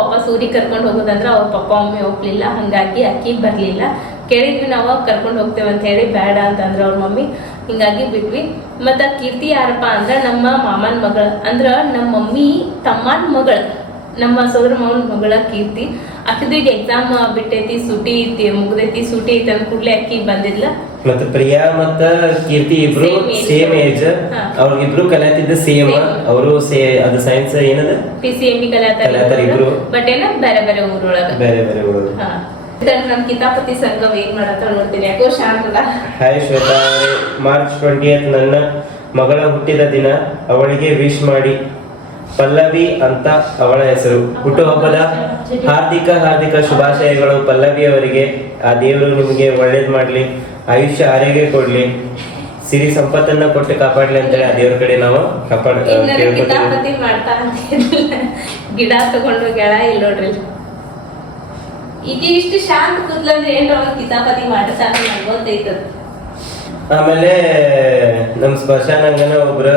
ವಾಪಸ್ ಊರಿಗೆ ಕರ್ಕೊಂಡು ಹೋಗೋದಂದ್ರೆ ಅವ್ರ ಪಪ್ಪ ಒಮ್ಮೆ ಒಪ್ಲಿಲ್ಲ, ಹಂಗಾಗಿ ಅಕ್ಕಿ ಬರ್ಲಿಲ್ಲ. ಕೇಳಿದ್ವಿ ನಾವು ಕರ್ಕೊಂಡು ಹೋಗ್ತೇವೆ ಅಂತ ಹೇಳಿ, ಬೇಡ ಅಂತಂದ್ರೆ ಅವ್ರ ಮಮ್ಮಿ, ಹಿಂಗಾಗಿ ಬಿಟ್ವಿ. ಮತ್ತ ಕೀರ್ತಿ ಯಾರಪ್ಪ ಅಂದ್ರೆ ನಮ್ಮ ಮಾಮನ ಮಗಳ, ಅಂದ್ರ ನಮ್ಮ ಮಮ್ಮಿ ತಮ್ಮನ ಮಗಳ, ನಮ್ಮ ಸೋದರ ಮಾವನ ಮಗಳ ಕೀರ್ತಿ. ಆಕಿದು ಈಗ ಎಕ್ಸಾಮ್ ಬಿಟ್ಟೈತಿ, ಸೂಟಿ ಐತಿ, ಮುಗ್ದೈತಿ, ಸೂಟಿ ಐತಿ ಅಂದ ಕೂಡ್ಲೆ ಅಕ್ಕಿ ಬಂದಿದ್ಲ. ಮತ್ತೆ ಪ್ರಿಯಾ ಮತ್ತ ಕೀರ್ತಿ ಇಬ್ರು ಸೇಮ್ ಏಜ್, ಅವ್ರಿಗಿಬ್ರು ಕಲಿತಿದ್ದ ಸೇಮ್. ಅವರು ಅದು ಸೈನ್ಸ್ ಏನದ PCMB ಕಲಿತಾರ ಇಬ್ರು, ಬಟ್ ಏನ ಬೇರೆ ಬೇರೆ ಊರೊಳಗ. ನಮ್ ಕಿತಾಪತಿ ಸಂಘ ಏನ್ ಮಾಡತ್ತ ನೋಡ್ತೀನಿ. ಯಾಕೋ ಶಾಂತದ. ಹಾಯ್ ಶ್ವೇತಾ, ಮಾರ್ಚ್ 20th ನನ್ನ ಮಗಳ ಹುಟ್ಟಿದ ದಿನ, ಅವಳಿಗೆ ವಿಶ್ ಮಾಡಿ. ಪಲ್ಲವಿ ಅಂತ ಅವಳ ಹೆಸರು. ಹುಟ್ಟುಹಬ್ಬದ ಹಾರ್ದಿಕ ಶುಭಾಶಯಗಳು ಪಲ್ಲವಿ ಅವರಿಗೆ. ಆ ದೇವರು ನಿಮಗೆ ಒಳ್ಳೇದ್ ಮಾಡ್ಲಿ, ಆಯುಷ್ಯ ಆರೋಗ್ಯ ಕೊಡ್ಲಿ, ಸಿರಿ ಸಂಪತ್ತನ್ನ ಕೊಟ್ಟು ಕಾಪಾಡ್ಲಿ ಅಂತೇಳಿ ಆ ದೇವ್ರ ಕಡೆ ನಾವು ಕಿತಾಪತಿ ಮಾಡ್ತಾ ಗಿಡ ತಗೊಂಡು ಗೆಳ ಇಲ್ಲ ನೋಡ್ರಿ. ಈಗ ಇಷ್ಟು ಶಾಂತ ಕೂದ್ಲಂದ್ರೆ ಏನ್ರ ಅವ್ನು ಕಿತಾಪತಿ ಮಾಡ್ತಾನ ಗೊತ್ತೈತದ. ಆಮೇಲೆ ನಮ್ ಸ್ಪರ್ಶಾನಂಗನ ಒಬ್ರ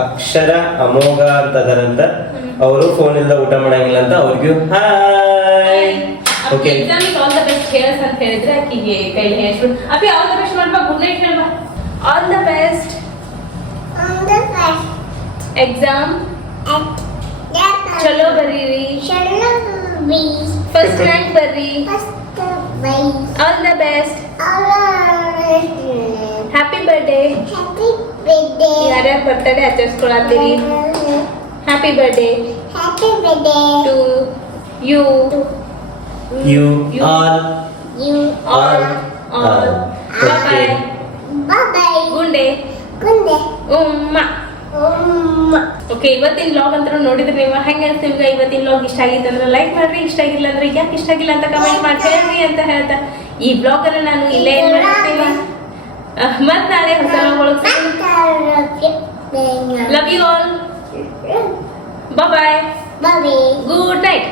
ಅಕ್ಷರ ಅಮೋಘ ಅಂತ ಅದಾರಂತ. ಅವರು ಫೋನ್ ಇಲ್ದ ಊಟ ಮಾಡಂಗಿಲ್ಲ ಅಂತ. ಅವ್ರಿಗೂ hi. Okay, exam all the best ಹೇಳಸ್ ಅಂತ ಹೇಳಿದ್ರೆ ಆಕಿಗೆ ಕೈಲಿ ಹೇಳ್ರು. ಅಪ್ಪಿ ಆಲ್ ದ ಬೆಸ್ಟ್ ಮಾಡ್ಬಾ, ಗುಡ್ ನೈಟ್ ಹೇಳ್ಬಾ. ಆಲ್ ದ ಬೆಸ್ಟ್ ಎಕ್ಸಾಮ್ ಚಲೋ ಬರೀರಿ, ಫಸ್ಟ್ ರ್ಯಾಂಕ್ ಬರ್ರಿ, all the best, happy birthday. ಯಾರ್ಯಾರು ಬರ್ತಡೇ ಆಚರಿಸ್ಕೊಳತ್ತೀರಿ? Happy birthday to you all. Bye. ಗುಂಡೆ ಉಮ್ಮ. ಓಕೆ, ಇವತ್ತಿನ ವ್ಲಾಗ್ ಅಂತ ನೋಡಿದ್ರೆ ನೀವು ಹೆಂಗ ಅನ್ಸ್ತು ನಿಮ್ಗೆ? ಇವತ್ತಿನ ವ್ಲಾಗ್ ಇಷ್ಟ ಆಗಿತ್ತು ಅಂದ್ರೆ ಲೈಕ್ ಮಾಡ್ರಿ, ಇಷ್ಟ ಆಗಿಲ್ಲ ಅಂದ್ರೆ ಯಾಕೆ ಇಷ್ಟ ಆಗಿಲ್ಲ ಅಂತ ಕಮೆಂಟ್ ಮಾಡಿ ಹೇಳ್ರಿ ಅಂತ ಹೇಳ್ತಾ ಈ ವ್ಲಾಗ್ ಅನ್ನ ನಾನು ಇಲ್ಲೇ ಏನ್ ಮಾಡ್ತೀನಿ, ಮತ್ ನಾಳೆ ಹೊಸ love you all bye Bobby. Good night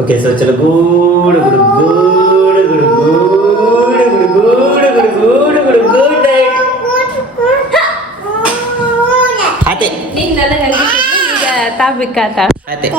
okay so ಚಲೋ good good good good good good good good good good good night ಆತೆ ಈಗ ನನಗೆ ಈಗ ತಾ ಬೇಕಾತ ಆತೆ